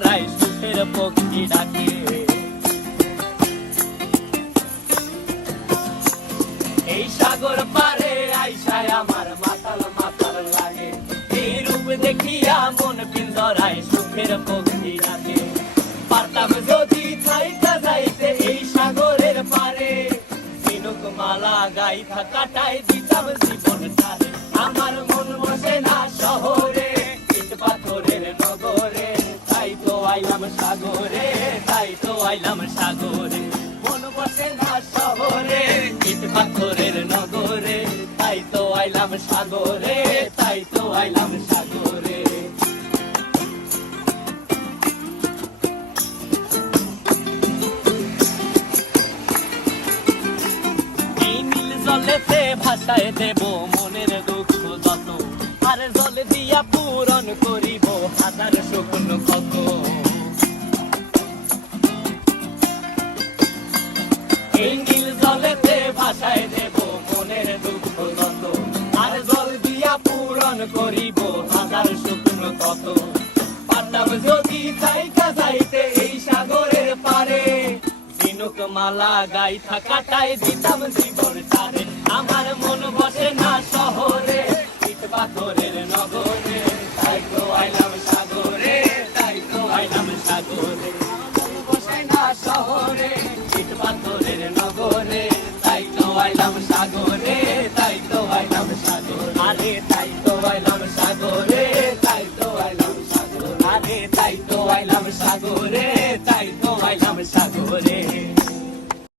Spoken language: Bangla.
পিন্দরায় সুখের পক্ষী ডাকে। এই সাগর পারে আইসায় আমার মাতাল মাতাল লাগে, এই রূপ দেখিয়া মন পিন্দরায় সুখের পক্ষী ডাকে। পারতাম যদি থাইকা যাইতে এই সাগরের পারে, ঝিনুক মালা গাইথা কাটাই দিতাম জীবনটারে। আমার মন বসে না শহরে, ইট পাথরের নগরে, তাই তো আইলাম সাগরে, তাই তো আইলাম সাগরে। মন বসে না শহরে, ইট পাথরের নগরে, তাই তো আইলাম সাগরে, তাই তো আইলাম সাগরে। জলেতে ভাসায় দেব মনের দুঃখ যত, আর জল দিয়া পূরণ করিব হাজার স্বপ্ন কত। এই নীল জলেতে ভাসায় দেব মনের দুঃখ যত, আর জল দিয়া পূরণ করিব হাজার স্বপ্ন কত। পারতাম যদি থাইকা যাইতে এই সাগরের পারে, ঝিনুক মালা গাইথা কাটাই দিতাম জীবনটারে। আমার মন বসে না শহরে, ইট পাথরের নগরে, তাই তো আইলাম সাগরে, তাই তো আইলাম সাগরে। মন বসে না শহরে।